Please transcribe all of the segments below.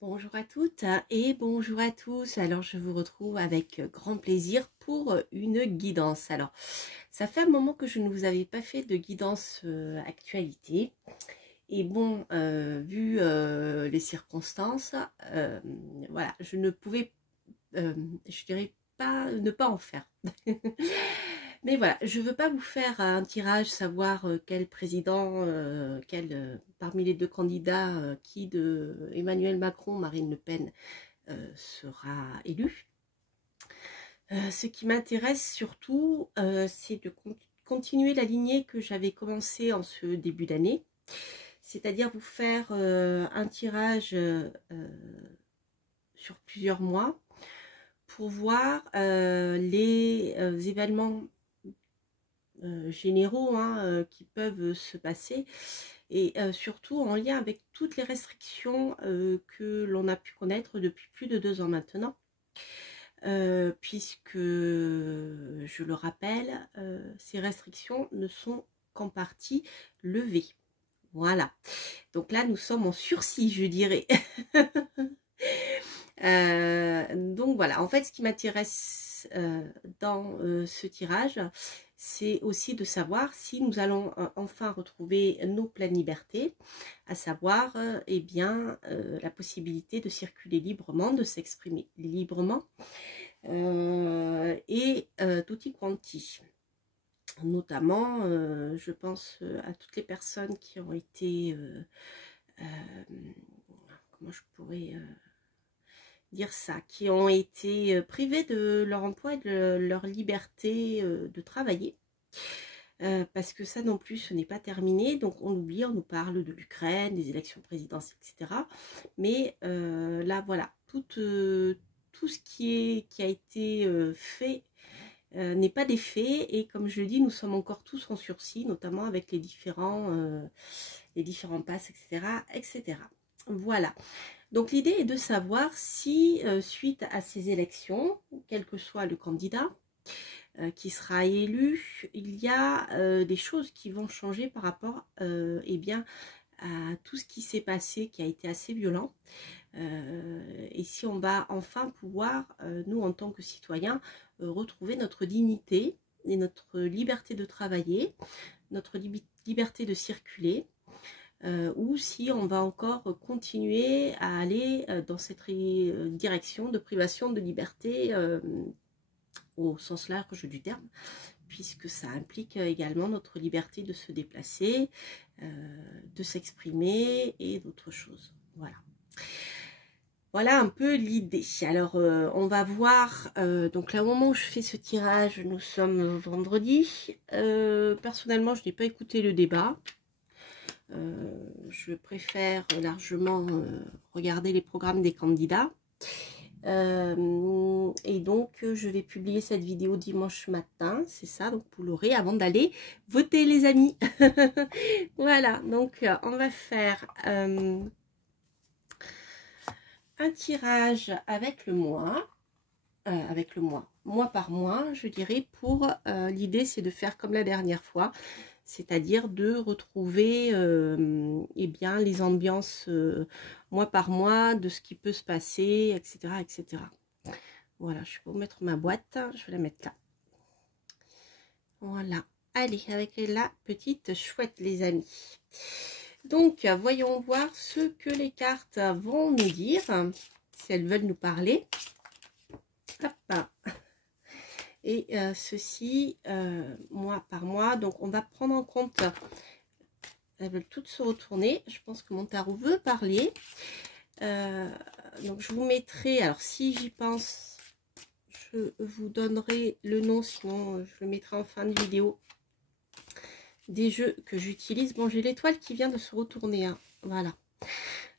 Bonjour à toutes et bonjour à tous. Alors je vous retrouve avec grand plaisir pour une guidance. Alors ça fait un moment que je ne vous avais pas fait de guidance actualité. Et bon, vu les circonstances, voilà, je ne pouvais, je dirais pas, ne pas en faire. Mais voilà, je ne veux pas vous faire un tirage, savoir quel président, parmi les deux candidats, qui de Emmanuel Macron, Marine Le Pen, sera élu. Ce qui m'intéresse surtout, c'est de continuer la lignée que j'avais commencée en ce début d'année, c'est-à-dire vous faire un tirage sur plusieurs mois pour voir les événements généraux qui peuvent se passer et surtout en lien avec toutes les restrictions que l'on a pu connaître depuis plus de 2 ans maintenant, puisque, je le rappelle, ces restrictions ne sont qu'en partie levées. Voilà, donc là nous sommes en sursis, je dirais. Donc voilà, en fait ce qui m'intéresse dans ce tirage, c'est aussi de savoir si nous allons enfin retrouver nos pleines libertés, à savoir eh bien, la possibilité de circuler librement, de s'exprimer librement, et tutti quanti. Notamment, je pense à toutes les personnes qui ont été, comment je pourrais dire ça, qui ont été privés de leur emploi et de leur liberté de travailler. Parce que ça non plus, ce n'est pas terminé. Donc on oublie, on nous parle de l'Ukraine, des élections présidentielles, etc. Mais là, voilà, tout ce qui a été fait n'est pas des faits. Et comme je le dis, nous sommes encore tous en sursis, notamment avec les différents passes, etc., etc. Voilà. Donc l'idée est de savoir si, suite à ces élections, quel que soit le candidat qui sera élu, il y a des choses qui vont changer par rapport eh bien, à tout ce qui s'est passé, qui a été assez violent. Et si on va enfin pouvoir, nous en tant que citoyens, retrouver notre dignité et notre liberté de travailler, notre liberté de circuler, ou si on va encore continuer à aller dans cette direction de privation de liberté au sens large du terme, puisque ça implique également notre liberté de se déplacer, de s'exprimer et d'autres choses. Voilà. Voilà un peu l'idée. Alors, on va voir, donc là, au moment où je fais ce tirage, nous sommes vendredi. Personnellement, je n'ai pas écouté le débat. Je préfère largement regarder les programmes des candidats. Et donc je vais publier cette vidéo dimanche matin, c'est ça, donc vous l'aurez avant d'aller voter, les amis. Voilà, donc on va faire un tirage avec le mois, mois par mois, je dirais. Pour l'idée, c'est de faire comme la dernière fois, c'est-à-dire de retrouver eh bien, les ambiances mois par mois de ce qui peut se passer, etc., etc. Voilà, je vais vous mettre ma boîte, je vais la mettre là. Voilà, allez, avec la petite chouette, les amis. Donc, voyons voir ce que les cartes vont nous dire, si elles veulent nous parler. Hop. Et ceci, mois par mois. Donc, on va prendre en compte, elles veulent toutes se retourner. Je pense que mon tarot veut parler. Donc, je vous mettrai, alors si j'y pense, je vous donnerai le nom, sinon je le mettrai en fin de vidéo, des jeux que j'utilise. Bon, j'ai l'étoile qui vient de se retourner, hein. Voilà.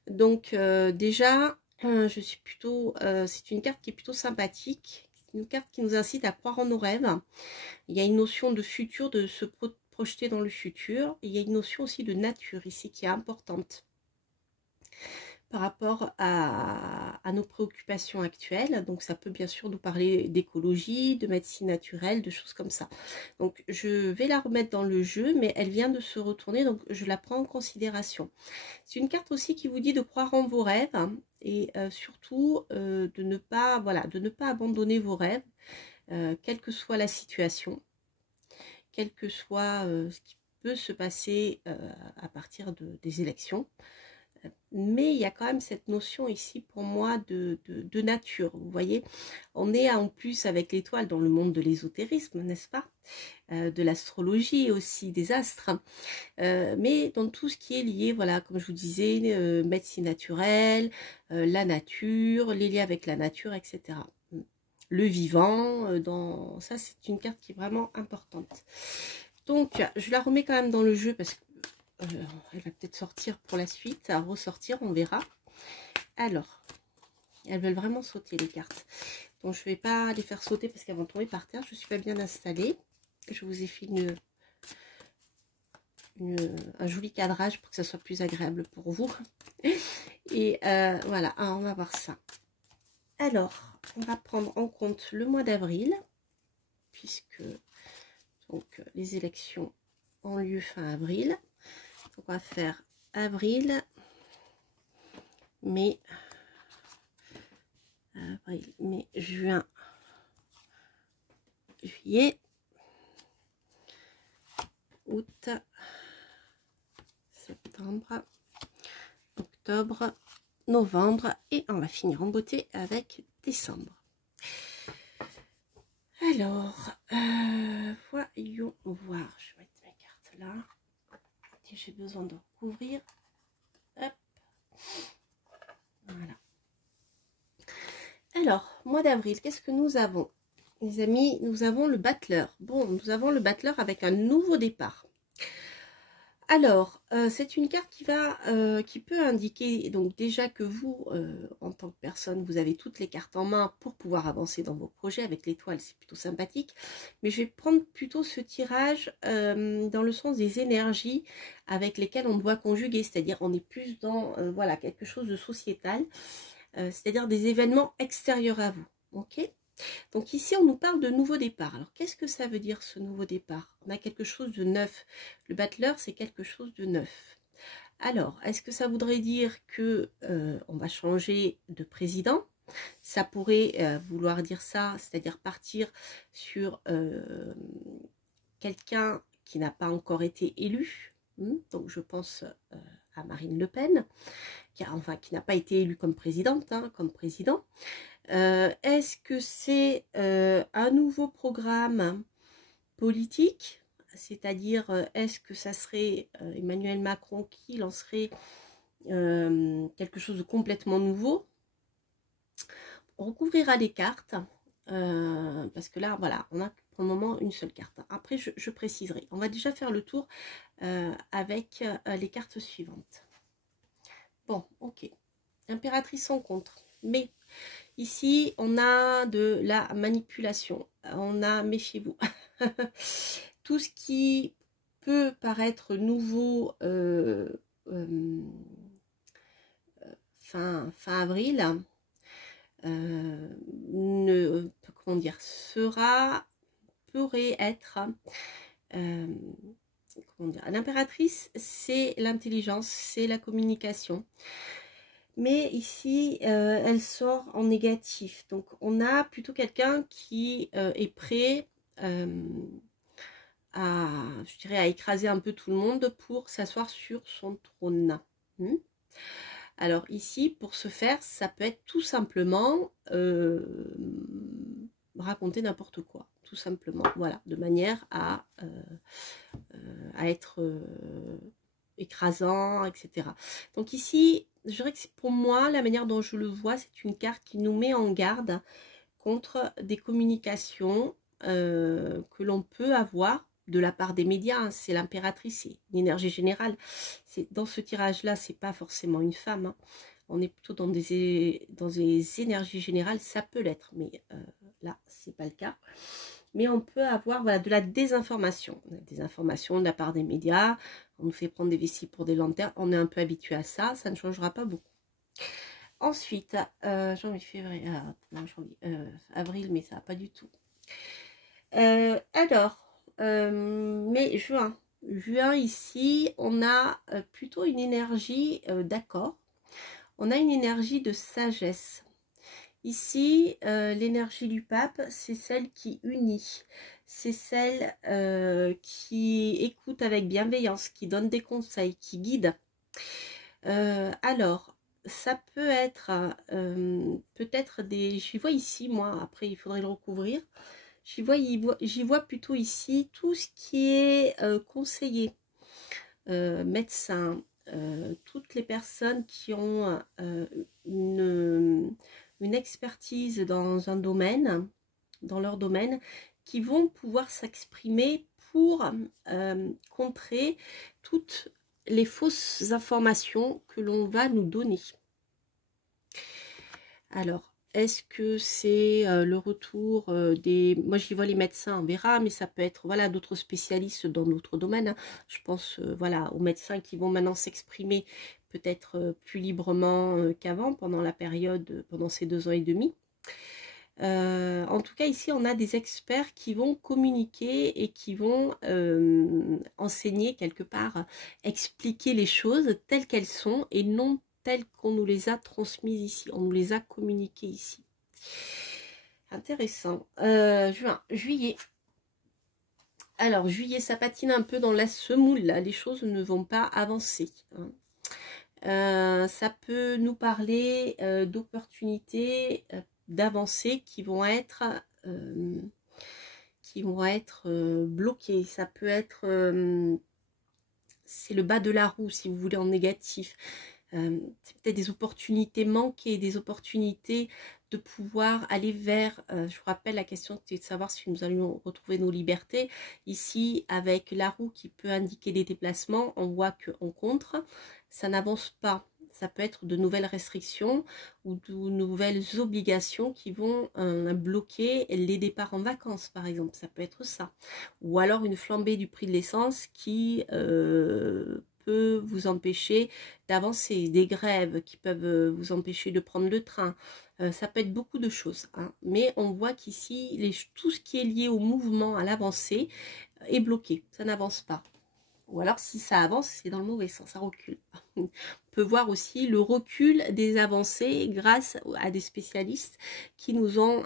Donc déjà, je suis plutôt, c'est une carte qui est plutôt sympathique, une carte qui nous incite à croire en nos rêves. Il y a une notion de futur, de se projeter dans le futur. Et il y a une notion aussi de nature ici qui est importante. par rapport à nos préoccupations actuelles. Donc ça peut bien sûr nous parler d'écologie, de médecine naturelle, de choses comme ça. Donc je vais la remettre dans le jeu, mais elle vient de se retourner, donc je la prends en considération. C'est une carte aussi qui vous dit de croire en vos rêves, hein, et surtout de ne pas, voilà, de ne pas abandonner vos rêves, quelle que soit la situation, quel que soit ce qui peut se passer à partir des élections. Mais il y a quand même cette notion ici pour moi de nature. Vous voyez, on est en plus avec l'étoile dans le monde de l'ésotérisme, n'est-ce pas, de l'astrologie aussi, des astres, mais dans tout ce qui est lié, voilà, comme je vous disais, médecine naturelle, la nature, les liens avec la nature, etc. Le vivant, dans ça c'est une carte qui est vraiment importante. Donc je la remets quand même dans le jeu parce que elle va peut-être sortir pour la suite, à ressortir, on verra. Alors, elles veulent vraiment sauter les cartes. Donc je ne vais pas les faire sauter parce qu'elles vont tomber par terre. Je ne suis pas bien installée. Je vous ai fait un joli cadrage pour que ça soit plus agréable pour vous. Et voilà, on va voir ça. Alors, on va prendre en compte le mois d'avril, puisque donc, les élections ont lieu fin avril. Donc, on va faire avril, mai, juin, juillet, août, septembre, octobre, novembre et on va finir en beauté avec décembre. Alors, voyons voir. Je vais mettre mes cartes là. J'ai besoin de recouvrir. Hop. Voilà. Alors, mois d'avril, qu'est-ce que nous avons? Les amis, nous avons le battleur. Bon, nous avons le battleur avec un nouveau départ. Alors, c'est une carte qui peut indiquer donc déjà que vous, en tant que personne, vous avez toutes les cartes en main pour pouvoir avancer dans vos projets. Avec l'étoile, c'est plutôt sympathique. Mais je vais prendre plutôt ce tirage dans le sens des énergies avec lesquelles on doit conjuguer. C'est-à-dire, on est plus dans voilà, quelque chose de sociétal. C'est-à-dire des événements extérieurs à vous. Ok ? Donc ici, on nous parle de nouveau départ. Alors, qu'est-ce que ça veut dire, ce nouveau départ? On a quelque chose de neuf. Le battleur, c'est quelque chose de neuf. Alors, est-ce que ça voudrait dire que on va changer de président? Ça pourrait vouloir dire ça, c'est-à-dire partir sur quelqu'un qui n'a pas encore été élu. Donc, je pense à Marine Le Pen, qui n'a pas été élue comme présidente, hein, comme président. Est-ce que c'est un nouveau programme politique? C'est-à-dire, est-ce que ça serait Emmanuel Macron qui lancerait quelque chose de complètement nouveau? On recouvrira les cartes, parce que là, voilà, on a pour le moment une seule carte. Après, je préciserai. On va déjà faire le tour avec les cartes suivantes. Bon, ok. Impératrice en contre. Mais ici, on a de la manipulation. On a, méfiez-vous, tout ce qui peut paraître nouveau fin avril, comment dire, pourrait être, comment dire, l'impératrice, c'est l'intelligence, c'est la communication. Mais ici, elle sort en négatif. Donc, on a plutôt quelqu'un qui est prêt je dirais, à écraser un peu tout le monde pour s'asseoir sur son trône. Alors ici, pour ce faire, ça peut être tout simplement raconter n'importe quoi. Tout simplement, voilà, de manière à être écrasant, etc. Donc ici, je dirais que c'est pour moi, la manière dont je le vois, c'est une carte qui nous met en garde contre des communications que l'on peut avoir de la part des médias. Hein. C'est l'impératrice, c'est l'énergie générale. Dans ce tirage-là, c'est pas forcément une femme. Hein. On est plutôt dans des énergies générales, ça peut l'être, mais là, c'est pas le cas. Mais on peut avoir voilà, de la désinformation. Des informations de la part des médias, on nous fait prendre des vessies pour des lanternes, on est un peu habitué à ça, ça ne changera pas beaucoup. ensuite, janvier, février, non, janvier, avril, mais ça va pas du tout. Mais juin. Juin, ici, on a plutôt une énergie d'accord. On a une énergie de sagesse. Ici, l'énergie du pape, c'est celle qui unit. C'est celle qui écoute avec bienveillance, qui donne des conseils, qui guide. Alors, ça peut être peut-être des... J'y vois ici, moi, après il faudrait le recouvrir. J'y vois plutôt ici tout ce qui est conseiller, médecin, toutes les personnes qui ont une expertise dans un domaine, dans leur domaine, qui vont pouvoir s'exprimer pour contrer toutes les fausses informations que l'on va nous donner. Alors, est-ce que c'est le retour des... Moi, j'y vois les médecins, on verra, mais ça peut être voilà, d'autres spécialistes dans d'autres domaines. Hein. Je pense voilà, aux médecins qui vont maintenant s'exprimer peut-être plus librement qu'avant, pendant la période, pendant ces 2 ans et demi. En tout cas, ici, on a des experts qui vont communiquer et qui vont enseigner quelque part, expliquer les choses telles qu'elles sont et non telles qu'on nous les a transmises ici, on nous les a communiquées ici. Intéressant. Juin, juillet. Alors, juillet, ça patine un peu dans la semoule, là. Les choses ne vont pas avancer. Hein. Ça peut nous parler d'opportunités d'avancées qui vont être bloquées. Ça peut être c'est le bas de la roue si vous voulez en négatif. C'est peut-être des opportunités manquées, des opportunités de pouvoir aller vers, je vous rappelle la question c'était de savoir si nous allions retrouver nos libertés. Ici avec la roue qui peut indiquer des déplacements, on voit qu'en contre ça n'avance pas. Ça peut être de nouvelles restrictions ou de nouvelles obligations qui vont bloquer les départs en vacances, par exemple. Ça peut être ça. Ou alors une flambée du prix de l'essence qui peut vous empêcher d'avancer. Des grèves qui peuvent vous empêcher de prendre le train. Ça peut être beaucoup de choses. Hein. Mais on voit qu'ici, tout ce qui est lié au mouvement, à l'avancée, est bloqué. Ça n'avance pas. Ou alors si ça avance, c'est dans le mauvais sens, ça recule. On peut voir aussi le recul des avancées grâce à des spécialistes qui nous ont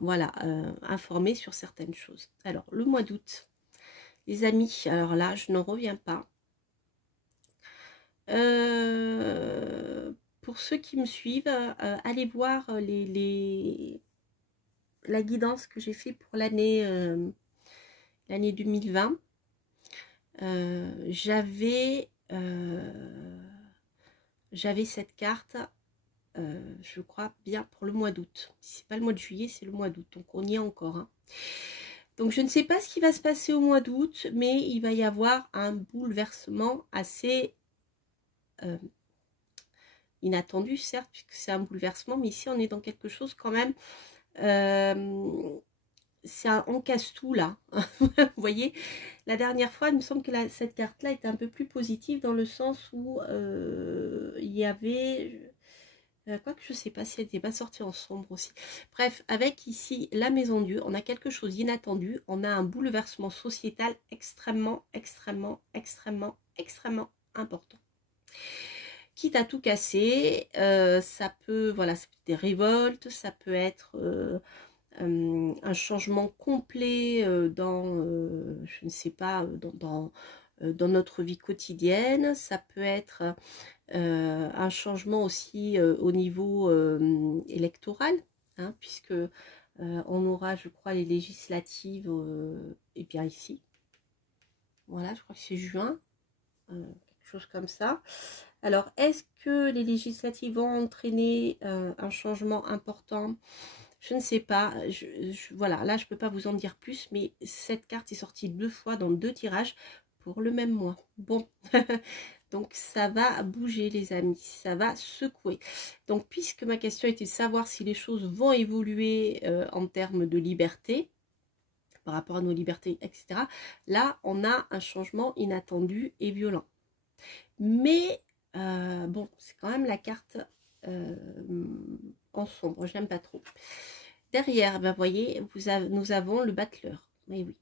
voilà, informés sur certaines choses. Alors, le mois d'août, les amis, alors là, je n'en reviens pas. Pour ceux qui me suivent, allez voir la guidance que j'ai fait pour l'année 2020. J'avais cette carte, je crois bien pour le mois d'août. Si c'est pas le mois de juillet, c'est le mois d'août. Donc on y est encore. Hein. Donc je ne sais pas ce qui va se passer au mois d'août, mais il va y avoir un bouleversement assez inattendu, certes, puisque c'est un bouleversement, mais ici on est dans quelque chose quand même. On casse tout là. Vous voyez, la dernière fois, il me semble que cette carte-là était un peu plus positive dans le sens où il y avait... quoique je ne sais pas si elle n'était pas sortie en sombre aussi. Bref, avec ici la Maison Dieu, on a quelque chose d'inattendu. On a un bouleversement sociétal extrêmement, extrêmement, extrêmement, extrêmement important. Quitte à tout casser, ça peut, voilà, ça peut être des révoltes, ça peut être... un changement complet dans, je ne sais pas, dans notre vie quotidienne. Ça peut être un changement aussi au niveau électoral, hein, puisque on aura, je crois, les législatives et bien ici. Voilà, je crois que c'est juin, quelque chose comme ça. Alors, est-ce que les législatives vont entraîner un changement important ? Je ne sais pas, voilà, là je ne peux pas vous en dire plus, mais cette carte est sortie 2 fois dans 2 tirages pour le même mois. Bon, donc ça va bouger les amis, ça va secouer. Donc puisque ma question était de savoir si les choses vont évoluer en termes de liberté, par rapport à nos libertés, etc. Là, on a un changement inattendu et violent. Mais bon, c'est quand même la carte en sombre, j'aime pas trop. Derrière, ben, vous voyez, nous avons le battleur. Mais oui.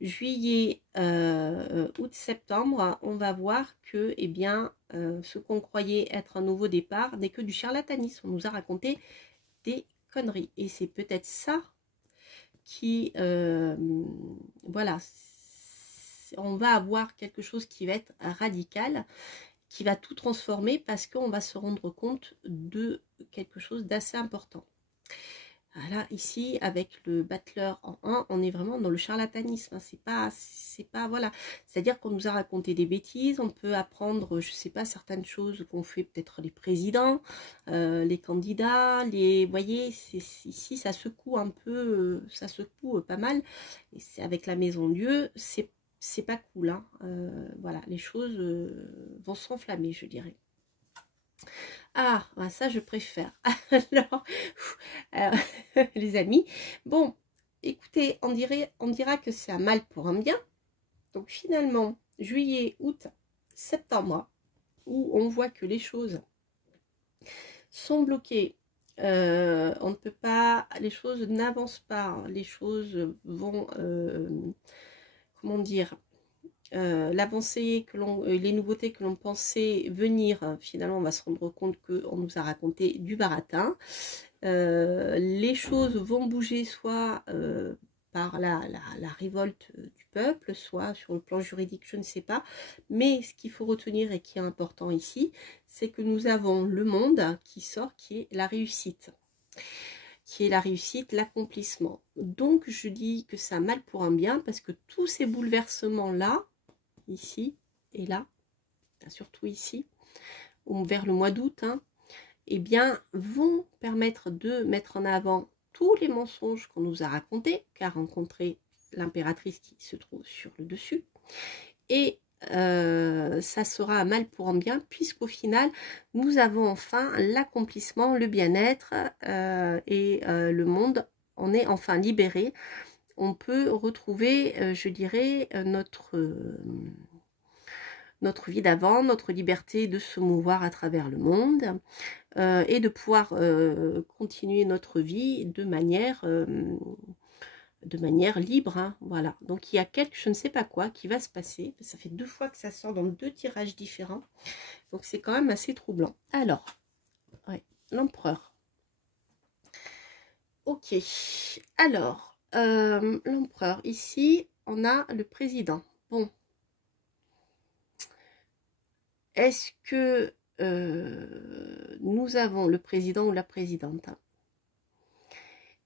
Juillet, août, septembre, on va voir que, eh bien, ce qu'on croyait être un nouveau départ n'est que du charlatanisme. On nous a raconté des conneries. Et c'est peut-être ça qui, voilà, on va avoir quelque chose qui va être radical, qui va tout transformer parce qu'on va se rendre compte de quelque chose d'assez important. Voilà, ici, avec le battleur en 1, on est vraiment dans le charlatanisme. Hein. C'est pas, voilà. C'est-à-dire qu'on nous a raconté des bêtises, on peut apprendre, je sais pas, certaines choses qu'ont fait peut-être les présidents, les candidats, vous voyez, ici, ça secoue un peu, ça secoue pas mal. Et c'est avec la Maison Dieu, c'est pas cool. Hein. Voilà, les choses vont s'enflammer, je dirais. Ah, ça je préfère. Alors, les amis, bon, écoutez, on dira que c'est un mal pour un bien. Donc finalement, juillet, août, septembre, où on voit que les choses sont bloquées, on ne peut pas, les choses n'avancent pas, les choses vont, comment dire, l'avancée les nouveautés que l'on pensait venir, finalement on va se rendre compte qu'on nous a raconté du baratin. Les choses vont bouger soit par la révolte du peuple, soit sur le plan juridique, je ne sais pas. Mais ce qu'il faut retenir et qui est important ici, c'est que nous avons le monde qui sort, qui est la réussite. Qui est la réussite, l'accomplissement. Donc je dis que c'est un mal pour un bien, parce que tous ces bouleversements-là, ici et là, surtout ici, vers le mois d'août, hein, eh bien, vont permettre de mettre en avant tous les mensonges qu'on nous a racontés, qu'a rencontré l'impératrice qui se trouve sur le dessus. Et ça sera un mal pour un bien, puisqu'au final, nous avons enfin l'accomplissement, le bien-être et le monde en est enfin libéré. On peut retrouver, je dirais, notre vie d'avant, notre liberté de se mouvoir à travers le monde et de pouvoir continuer notre vie de manière libre. Hein, voilà. Donc il y a je ne sais pas quoi qui va se passer. Ça fait 2 fois que ça sort dans 2 tirages différents. Donc c'est quand même assez troublant. Alors, ouais, l'empereur. Ok. Alors, l'empereur. Ici, on a le président. Bon. Est-ce que nous avons le président ou la présidente?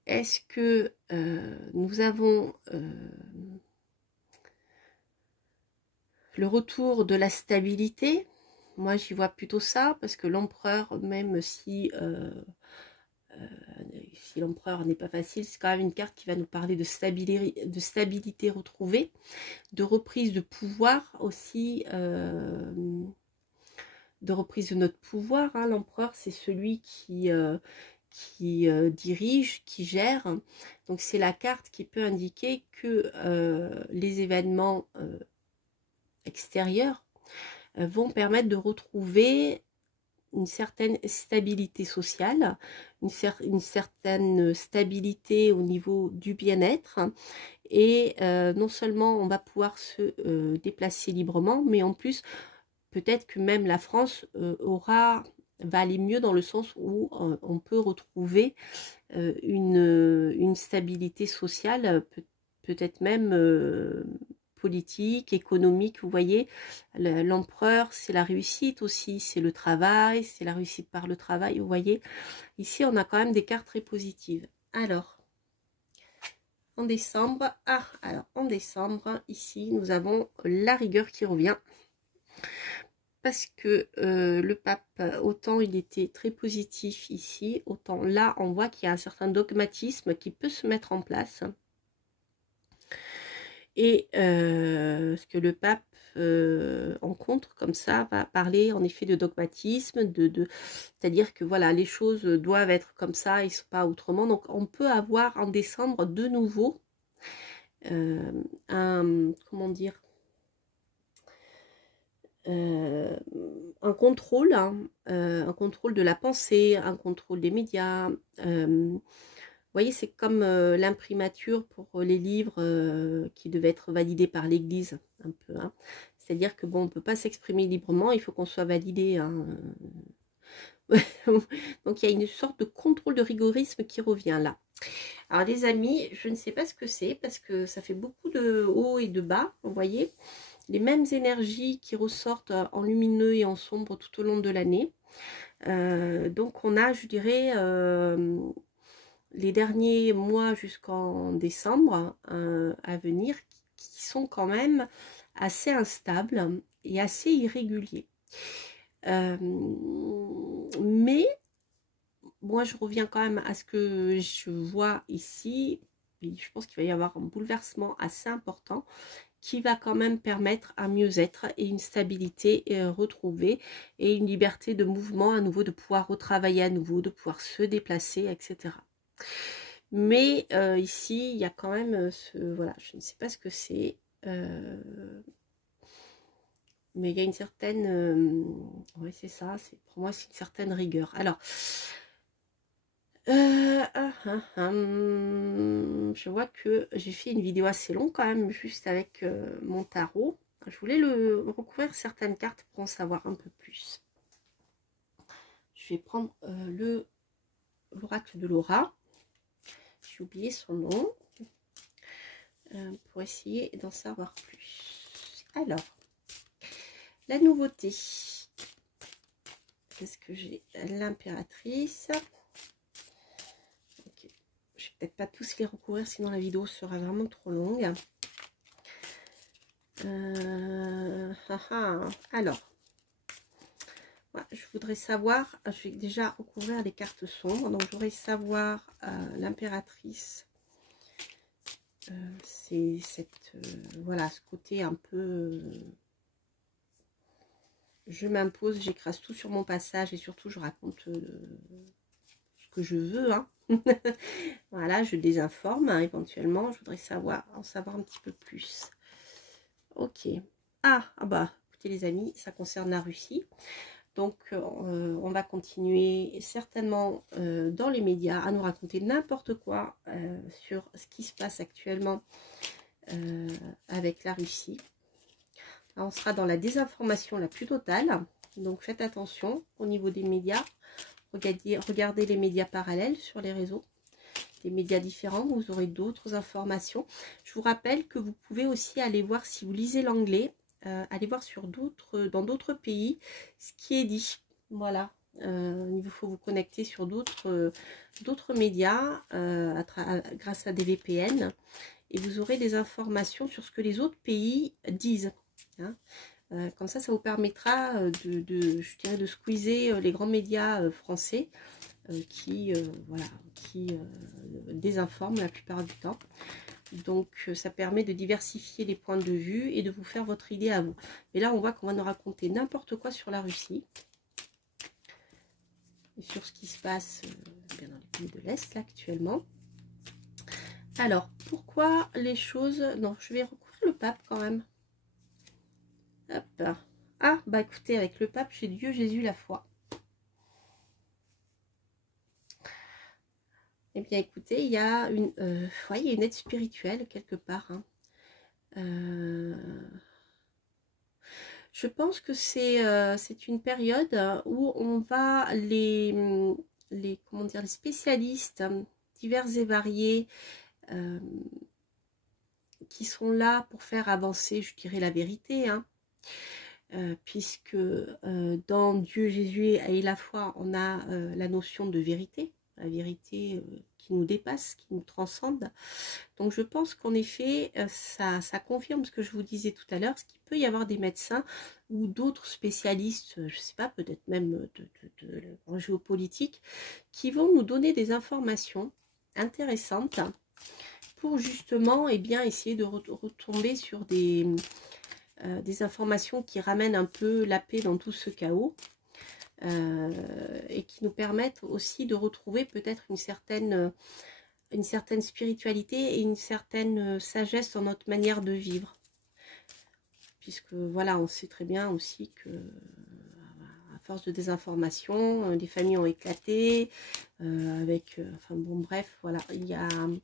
Est-ce que nous avons le retour de la stabilité? Moi, j'y vois plutôt ça, parce que l'empereur, même si l'empereur n'est pas facile, c'est quand même une carte qui va nous parler de stabilité retrouvée, de reprise de pouvoir aussi, de reprise de notre pouvoir. Hein. L'empereur, c'est celui qui dirige, qui gère. Donc c'est la carte qui peut indiquer que les événements extérieurs vont permettre de retrouver une certaine stabilité sociale, une certaine stabilité au niveau du bien-être. Et non seulement on va pouvoir se déplacer librement, mais en plus, peut-être que même la France va aller mieux dans le sens où on peut retrouver une stabilité sociale, peut-être même politique, économique. Vous voyez, l'empereur, c'est la réussite aussi, c'est le travail, c'est la réussite par le travail. Vous voyez, ici on a quand même des cartes très positives. Alors, en décembre, en décembre, ici nous avons la rigueur qui revient. Parce que le pape, autant il était très positif ici, autant là on voit qu'il y a un certain dogmatisme qui peut se mettre en place. Et ce que le pape en contre comme ça va parler en effet de dogmatisme, c'est-à-dire que voilà, les choses doivent être comme ça et pas autrement. Donc on peut avoir en décembre de nouveau comment dire, un contrôle, hein, un contrôle de la pensée, un contrôle des médias. Vous voyez, c'est comme l'imprimature pour les livres qui devaient être validés par l'Église, un peu. Hein. C'est-à-dire que bon, on ne peut pas s'exprimer librement, il faut qu'on soit validé. Hein. Donc il y a une sorte de contrôle de rigorisme qui revient là. Alors les amis, je ne sais pas ce que c'est parce que ça fait beaucoup de hauts et de bas, vous voyez. Les mêmes énergies qui ressortent en lumineux et en sombre tout au long de l'année. Donc on a, je dirais, les derniers mois jusqu'en décembre à venir qui sont quand même assez instables et assez irréguliers. Mais moi je reviens quand même à ce que je vois ici. Et je pense qu'il va y avoir un bouleversement assez important qui va quand même permettre un mieux-être et une stabilité retrouvée et une liberté de mouvement à nouveau, de pouvoir retravailler à nouveau, de pouvoir se déplacer, etc. Mais ici, il y a quand même voilà, je ne sais pas ce que c'est, mais il y a une certaine, oui c'est ça, pour moi c'est une certaine rigueur. Alors, je vois que j'ai fait une vidéo assez longue quand même, juste avec mon tarot. Je voulais recouvrir certaines cartes pour en savoir un peu plus. Je vais prendre l'oracle de Laura. J'ai oublié son nom. Pour essayer d'en savoir plus. Alors, la nouveauté. Qu'est-ce que j'ai? L'impératrice. Okay. Je vais peut-être pas tous les recouvrir, sinon la vidéo sera vraiment trop longue. Alors, je voudrais savoir, je vais déjà recouvrir les cartes sombres, donc je voudrais savoir l'impératrice, c'est cette, voilà, ce côté un peu, je m'impose, j'écrase tout sur mon passage et surtout je raconte ce que je veux, hein. Voilà, je désinforme, hein, éventuellement, je voudrais en savoir un petit peu plus. Ok. Ah bah, écoutez les amis, ça concerne la Russie. Donc, on va continuer certainement dans les médias à nous raconter n'importe quoi sur ce qui se passe actuellement avec la Russie. Là, on sera dans la désinformation la plus totale. Donc, faites attention au niveau des médias. Regardez les médias parallèles sur les réseaux. Des médias différents, vous aurez d'autres informations. Je vous rappelle que vous pouvez aussi aller voir, si vous lisez l'anglais, aller voir dans d'autres pays ce qui est dit. Voilà, il faut vous connecter sur d'autres médias grâce à des VPN et vous aurez des informations sur ce que les autres pays disent. Hein. Comme ça vous permettra je dirais, de squeezer les grands médias français qui désinforment la plupart du temps. Donc ça permet de diversifier les points de vue et de vous faire votre idée à vous. Mais là on voit qu'on va nous raconter n'importe quoi sur la Russie et sur ce qui se passe bien dans les pays de l'Est là actuellement. Alors pourquoi les choses... Non, je vais recouvrir le pape quand même. Hop. Ah bah écoutez, avec le pape j'ai Dieu, Jésus, la foi. Eh bien, écoutez, il y a une, il y a une aide spirituelle quelque part. Hein. Je pense que c'est une période où on va comment dire, les spécialistes divers et variés qui sont là pour faire avancer, je dirais, la vérité. Hein. Puisque dans Dieu, Jésus et la foi, on a la notion de vérité. La vérité qui nous dépasse, qui nous transcende. Donc je pense qu'en effet, ça confirme ce que je vous disais tout à l'heure, ce qu'il peut y avoir des médecins ou d'autres spécialistes, je ne sais pas, peut-être même en géopolitique, qui vont nous donner des informations intéressantes pour justement essayer de retomber sur des informations qui ramènent un peu la paix dans tout ce chaos. Et qui nous permettent aussi de retrouver peut-être une certaine spiritualité et une certaine sagesse dans notre manière de vivre. puisque voilà, on sait très bien aussi que à force de désinformation, les familles ont éclaté, enfin bon bref, voilà, il y a, vous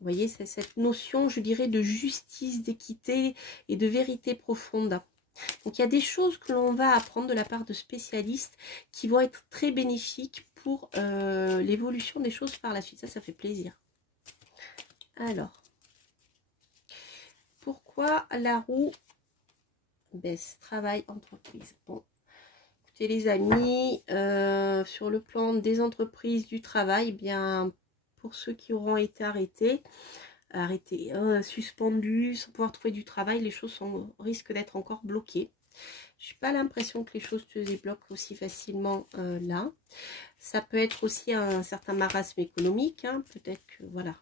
voyez, c'est cette notion, je dirais, de justice, d'équité et de vérité profonde. Donc il y a des choses que l'on va apprendre de la part de spécialistes qui vont être très bénéfiques pour l'évolution des choses par la suite. Ça fait plaisir. Alors, pourquoi la roue baisse? Travail, entreprise. Bon, écoutez les amis, sur le plan des entreprises, du travail, eh bien pour ceux qui auront été arrêtés, suspendus, sans pouvoir trouver du travail, les choses risquent d'être encore bloquées. Je n'ai pas l'impression que les choses se débloquent aussi facilement là. Ça peut être aussi un certain marasme économique. Hein. Peut-être que voilà,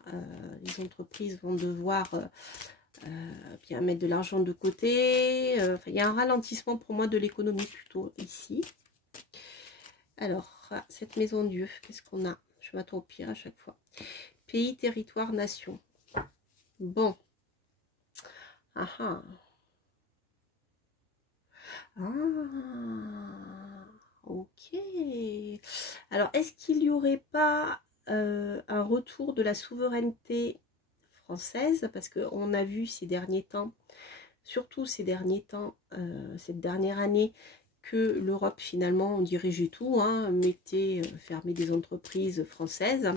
les entreprises vont devoir bien mettre de l'argent de côté. Il y a un ralentissement pour moi de l'économie plutôt ici. Alors, cette maison Dieu, qu'est-ce qu'on a? Je m'attends au pire à chaque fois. Pays, territoire, nation. Bon. Ah ah. Ah, ok. Alors, est-ce qu'il n'y aurait pas un retour de la souveraineté française? Parce qu'on a vu ces derniers temps, surtout ces derniers temps, cette dernière année, que l'Europe finalement dirigeait tout, hein, fermait des entreprises françaises,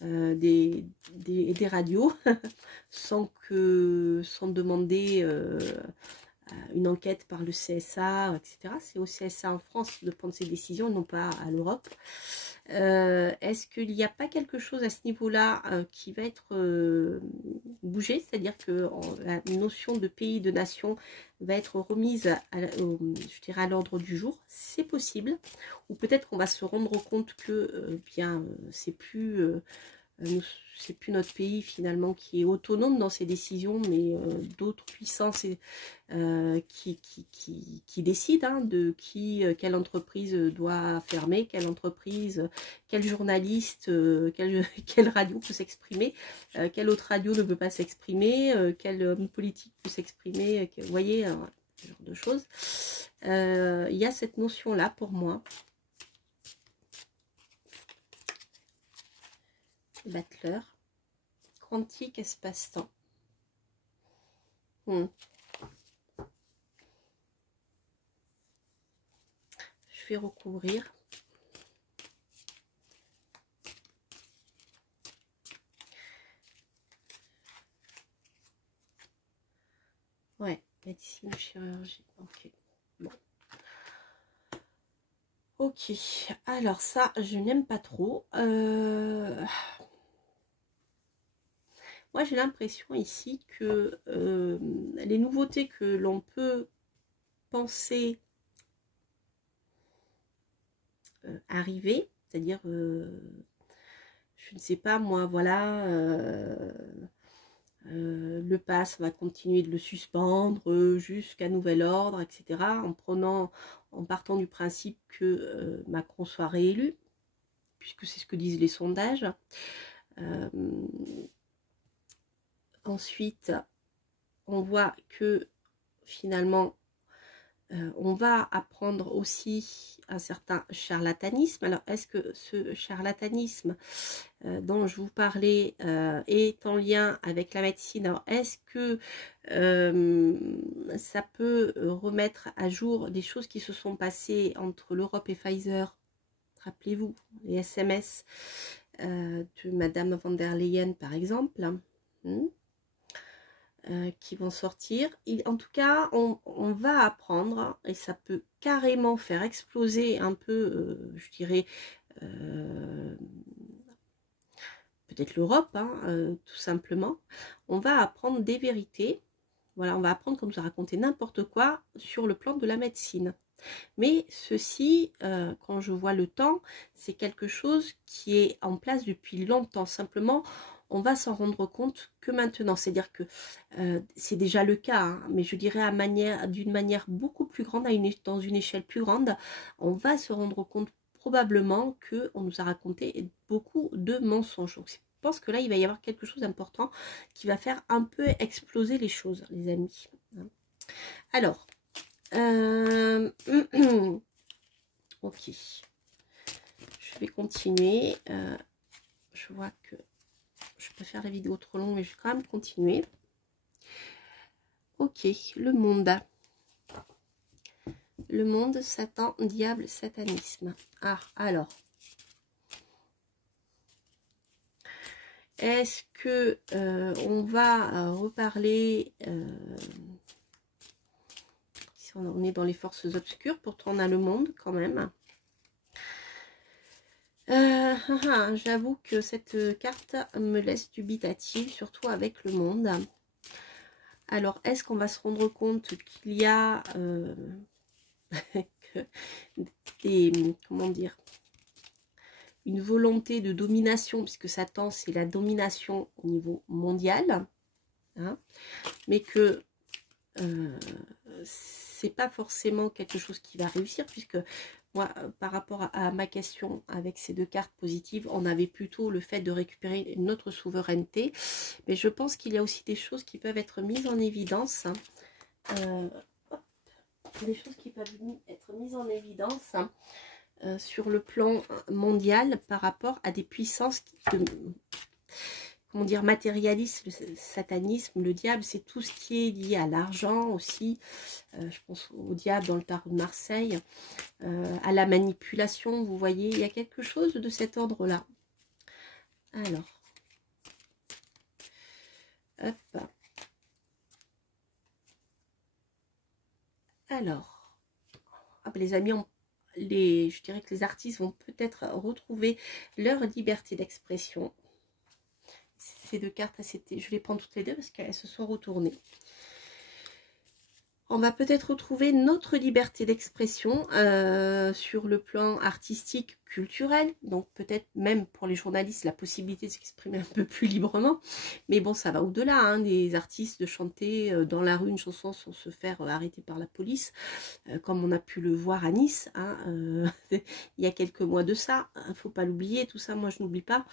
des radios, sans demander une enquête par le CSA, etc. C'est au CSA en France de prendre ses décisions, non pas à l'Europe. Est-ce qu'il n'y a pas quelque chose à ce niveau-là qui va être bougé? C'est-à-dire que la notion de pays, de nation va être remise je dirais à l'ordre du jour. C'est possible. Ou peut-être qu'on va se rendre compte que c'est plus notre pays finalement qui est autonome dans ses décisions, mais d'autres puissances qui décident hein, de quelle entreprise doit fermer, quelle entreprise, quel journaliste, quelle radio peut s'exprimer, quelle autre radio ne peut pas s'exprimer, quel homme politique peut s'exprimer, vous voyez, ce genre de choses. Il y a cette notion-là pour moi. Battler, quantique, espace-temps. Je vais recouvrir. Ouais, médecine, chirurgie. Ok. Bon. Ok. Alors ça, je n'aime pas trop. Moi, j'ai l'impression ici que les nouveautés que l'on peut penser arriver, c'est-à-dire, je ne sais pas, moi, voilà, le pass, on va continuer de le suspendre jusqu'à nouvel ordre, etc., en partant du principe que Macron soit réélu, puisque c'est ce que disent les sondages. Ensuite, on voit que finalement, on va apprendre aussi un certain charlatanisme. Alors, est-ce que ce charlatanisme dont je vous parlais est en lien avec la médecine? Alors, est-ce que ça peut remettre à jour des choses qui se sont passées entre l'Europe et Pfizer? Rappelez-vous, les SMS de Madame von der Leyen, par exemple. Qui vont sortir. En tout cas, on va apprendre, et ça peut carrément faire exploser un peu, je dirais, peut-être l'Europe, hein, tout simplement. On va apprendre des vérités. Voilà, on va apprendre qu'on nous a raconté n'importe quoi sur le plan de la médecine. Mais ceci, quand je vois le temps, c'est quelque chose qui est en place depuis longtemps. Simplement, on va s'en rendre compte que maintenant. C'est-à-dire que c'est déjà le cas, hein, mais je dirais d'une manière beaucoup plus grande, dans une échelle plus grande, on va se rendre compte probablement qu'on nous a raconté beaucoup de mensonges. Donc, je pense que là, il va y avoir quelque chose d'important qui va faire un peu exploser les choses, les amis. Alors, ok, je vais continuer. Je vois que je peux faire la vidéo trop longue, mais je vais quand même continuer. Ok, le monde. Le monde, Satan, diable, satanisme. Ah, alors. Est-ce que on va reparler si on est dans les forces obscures, pourtant on a le monde quand même. J'avoue que cette carte me laisse dubitative, surtout avec le monde. Alors, est-ce qu'on va se rendre compte qu'il y a comment dire, une volonté de domination, puisque Satan c'est la domination au niveau mondial, hein, mais que c'est pas forcément quelque chose qui va réussir, puisque moi, par rapport à ma question avec ces deux cartes positives, on avait plutôt le fait de récupérer notre souveraineté, mais je pense qu'il y a aussi des choses qui peuvent être mises en évidence, des choses qui peuvent être mises en évidence sur le plan mondial par rapport à des puissances comment dire, matérialistes, le satanisme, le diable, c'est tout ce qui est lié à l'argent aussi. Je pense au diable dans le tarot de Marseille, à la manipulation, vous voyez, il y a quelque chose de cet ordre-là. Alors, hop. Alors, hop, les amis, je dirais que les artistes vont peut-être retrouver leur liberté d'expression. Ces deux cartes, je les prends toutes les deux parce qu'elles se sont retournées. On va peut-être retrouver notre liberté d'expression sur le plan artistique, culturel. Donc peut-être même pour les journalistes la possibilité de s'exprimer un peu plus librement. Mais bon, ça va au-delà hein, des artistes de chanter dans la rue une chanson sans se faire arrêter par la police. Comme on a pu le voir à Nice, hein, il y a quelques mois de ça. Il faut pas l'oublier, tout ça, moi je n'oublie pas.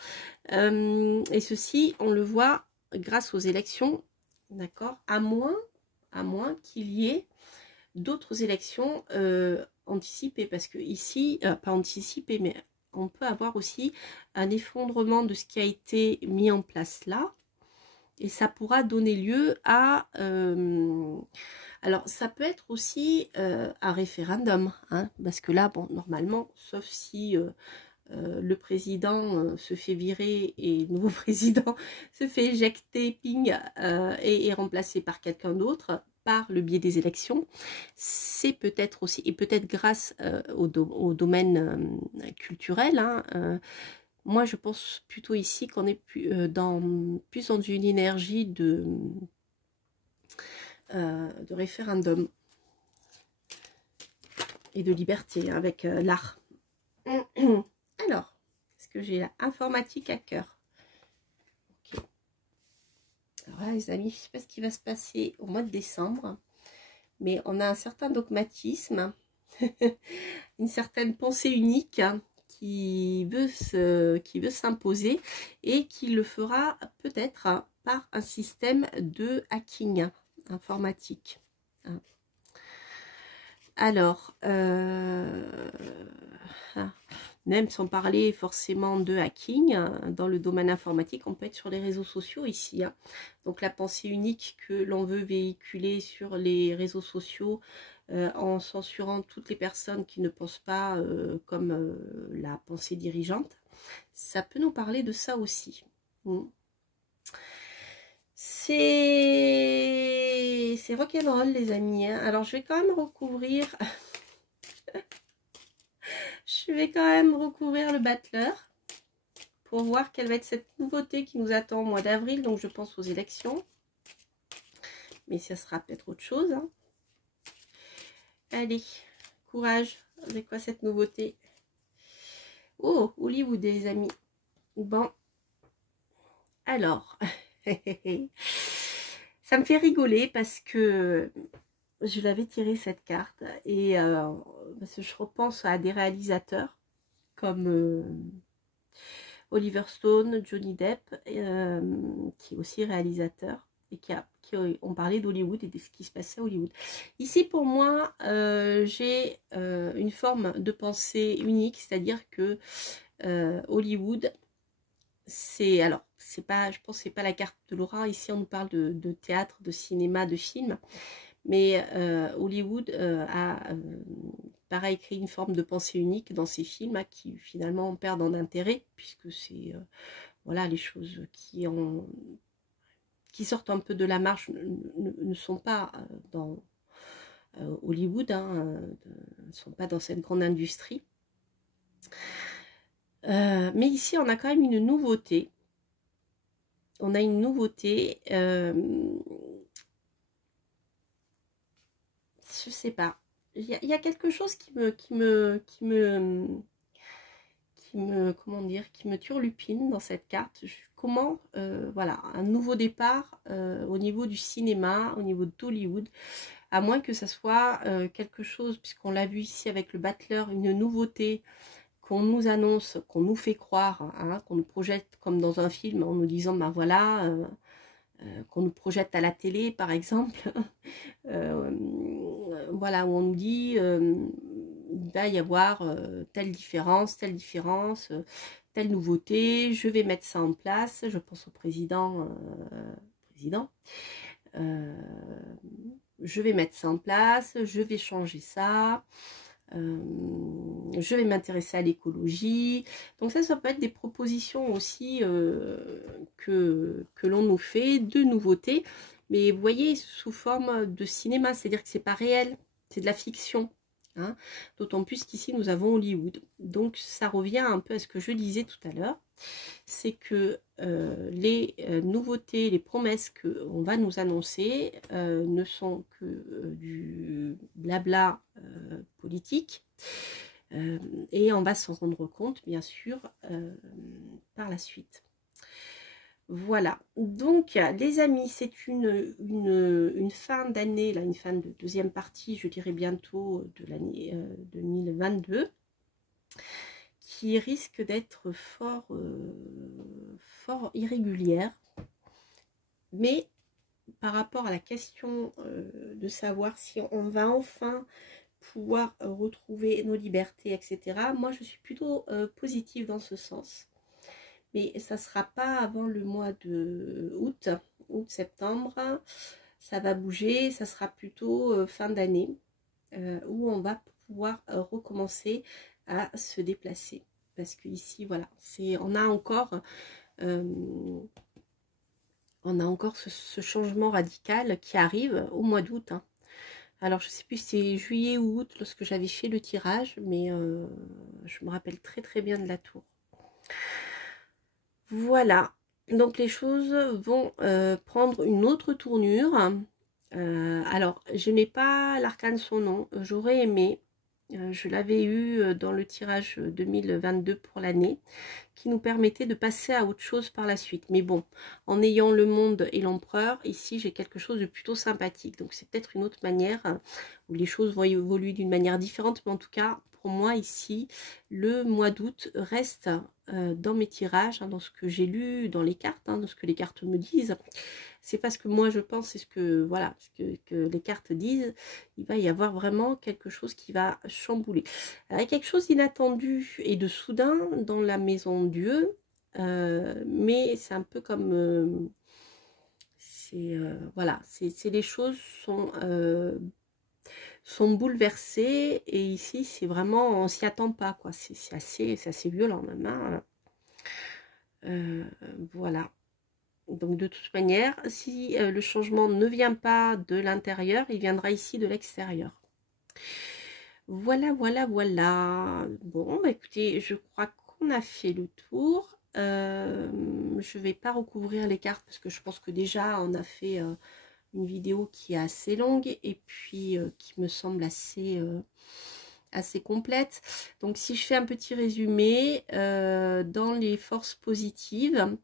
Et ceci, on le voit grâce aux élections, d'accord, à moins qu'il y ait d'autres élections anticipées, parce que ici, pas anticipées, mais on peut avoir aussi un effondrement de ce qui a été mis en place là, et ça pourra donner lieu à... alors, ça peut être aussi un référendum, hein, parce que là, bon, normalement, sauf si... le président se fait virer et le nouveau président se fait éjecter, ping, et est remplacé par quelqu'un d'autre par le biais des élections. C'est peut-être aussi, et peut-être grâce au domaine culturel, hein, moi je pense plutôt ici qu'on est plus dans une énergie de référendum et de liberté avec l'art. Alors, est-ce que j'ai la informatique à cœur? Okay. Alors là, les amis, je ne sais pas ce qui va se passer au mois de décembre, mais on a un certain dogmatisme, une certaine pensée unique hein, qui veut s'imposer et qui le fera peut-être hein, par un système de hacking informatique. Hein. Alors, même sans parler forcément de hacking, dans le domaine informatique, on peut être sur les réseaux sociaux ici. Hein. Donc la pensée unique que l'on veut véhiculer sur les réseaux sociaux en censurant toutes les personnes qui ne pensent pas comme la pensée dirigeante, ça peut nous parler de ça aussi. C'est rock'n'roll les amis. Hein. Alors je vais quand même recouvrir... Je vais quand même recouvrir le battleur pour voir quelle va être cette nouveauté qui nous attend au mois d'avril. Donc je pense aux élections. Mais ça sera peut-être autre chose. Hein. Allez, courage. C'est quoi cette nouveauté? Oh, Hollywood les amis. Bon. Alors. Ça me fait rigoler parce que je l'avais tiré cette carte. Et parce que je repense à des réalisateurs comme... Oliver Stone, Johnny Depp, qui est aussi réalisateur. et qui ont parlé d'Hollywood et de ce qui se passait à Hollywood. Ici, pour moi, j'ai une forme de pensée unique, c'est-à-dire que Hollywood, alors, c'est pas, je pense que c'est pas la carte de Laura. Ici, on nous parle de théâtre, de cinéma, de film. Mais Hollywood a, pareil, créé une forme de pensée unique dans ces films hein, qui finalement perdent en intérêt, puisque c'est voilà, les choses qui sortent un peu de la marche ne sont pas dans Hollywood, hein, ne sont pas dans cette grande industrie. Mais ici, on a quand même une nouveauté. On a une nouveauté. Je sais pas. Il y a quelque chose qui me, comment dire, qui me turlupine dans cette carte. Comment, voilà, un nouveau départ au niveau du cinéma, au niveau d'Hollywood, à moins que ça soit quelque chose, puisqu'on l'a vu ici avec le Butler, une nouveauté qu'on nous annonce, qu'on nous fait croire, hein, qu'on nous projette comme dans un film en nous disant, ben voilà, qu'on nous projette à la télé par exemple, voilà, où on nous dit il va y avoir telle différence, telle nouveauté, je vais mettre ça en place, je pense au président, je vais mettre ça en place, je vais changer ça, je vais m'intéresser à l'écologie. Donc ça peut être des propositions aussi que l'on nous fait, de nouveautés, mais vous voyez, sous forme de cinéma, c'est-à-dire que c'est pas réel, c'est de la fiction. Hein, d'autant plus qu'ici nous avons Hollywood. Donc ça revient un peu à ce que je disais tout à l'heure, c'est que les nouveautés, les promesses qu'on va nous annoncer ne sont que du blabla politique et on va s'en rendre compte bien sûr par la suite. Voilà, donc les amis, c'est une fin d'année, une fin de deuxième partie, je dirais bientôt, de l'année 2022, qui risque d'être fort irrégulière. Mais par rapport à la question de savoir si on va enfin pouvoir retrouver nos libertés, etc., moi je suis plutôt positive dans ce sens. Mais ça ne sera pas avant le mois de août-septembre, ça va bouger, ça sera plutôt fin d'année, où on va pouvoir recommencer à se déplacer. Parce que ici, voilà, on a encore ce changement radical qui arrive au mois d'août. Hein. Alors, je ne sais plus si c'est juillet ou août lorsque j'avais fait le tirage, mais je me rappelle très très bien de la tour. Voilà, donc les choses vont prendre une autre tournure. Alors, je n'ai pas l'arcane son nom, j'aurais aimé. Je l'avais eu dans le tirage 2022 pour l'année, qui nous permettait de passer à autre chose par la suite. Mais bon, en ayant le monde et l'empereur, ici j'ai quelque chose de plutôt sympathique. Donc c'est peut-être une autre manière, où les choses vont évoluer d'une manière différente. Mais en tout cas, pour moi ici, le mois d'août reste dans mes tirages, hein, dans ce que j'ai lu, dans les cartes, hein, dans ce que les cartes me disent. C'est pas ce que moi je pense, c'est ce que voilà, que les cartes disent. Il va y avoir vraiment quelque chose qui va chambouler. Alors, il y a quelque chose d'inattendu et de soudain dans la maison Dieu, mais c'est un peu comme voilà, les choses sont bouleversées et ici c'est vraiment on s'y attend pas quoi. C'est assez violent même. Hein. Voilà. Donc de toute manière, si le changement ne vient pas de l'intérieur, il viendra ici de l'extérieur. Voilà, voilà, voilà. Bon, bah écoutez, je crois qu'on a fait le tour. Je ne vais pas recouvrir les cartes parce que je pense que déjà on a fait une vidéo qui est assez longue et puis qui me semble assez complète. Donc si je fais un petit résumé, dans les forces positives,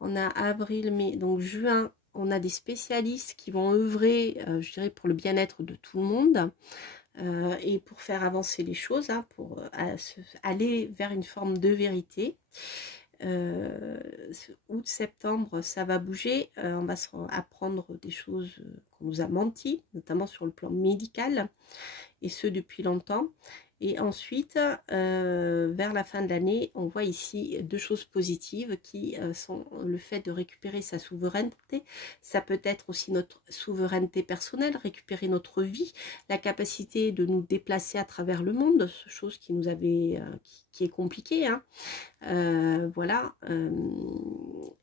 on a avril, mai, donc juin, on a des spécialistes qui vont œuvrer, je dirais, pour le bien-être de tout le monde et pour faire avancer les choses, hein, pour aller vers une forme de vérité. Août-septembre, ça va bouger. On va apprendre des choses qu'on nous a menti, notamment sur le plan médical, et ce depuis longtemps. Et ensuite, vers la fin de l'année, on voit ici deux choses positives qui sont le fait de récupérer sa souveraineté. Ça peut être aussi notre souveraineté personnelle, récupérer notre vie, la capacité de nous déplacer à travers le monde, chose qui nous avait, qui est compliquée, hein. Voilà.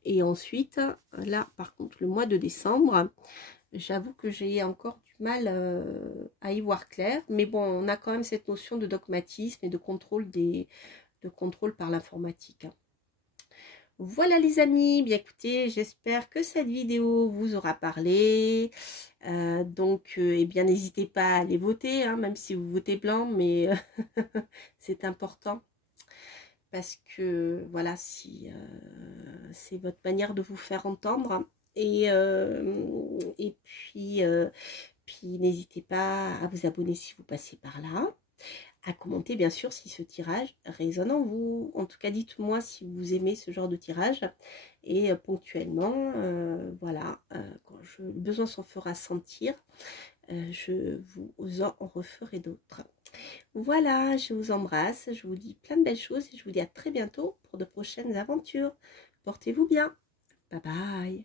Et ensuite, là, par contre, le mois de décembre, j'avoue que j'ai encore du mal à y voir clair. Mais bon, on a quand même cette notion de dogmatisme et de contrôle, de contrôle par l'informatique, hein. Voilà les amis, bien écoutez, j'espère que cette vidéo vous aura parlé. Eh bien, n'hésitez pas à aller voter, hein, même si vous votez blanc, mais c'est important. Parce que voilà, si c'est votre manière de vous faire entendre. Et puis n'hésitez pas à vous abonner si vous passez par là, à commenter bien sûr si ce tirage résonne en vous. En tout cas, dites-moi si vous aimez ce genre de tirage. Et ponctuellement, voilà, quand le besoin s'en fera sentir, je vous en referai d'autres. Voilà, je vous embrasse, je vous dis plein de belles choses et je vous dis à très bientôt pour de prochaines aventures. Portez-vous bien. Bye bye.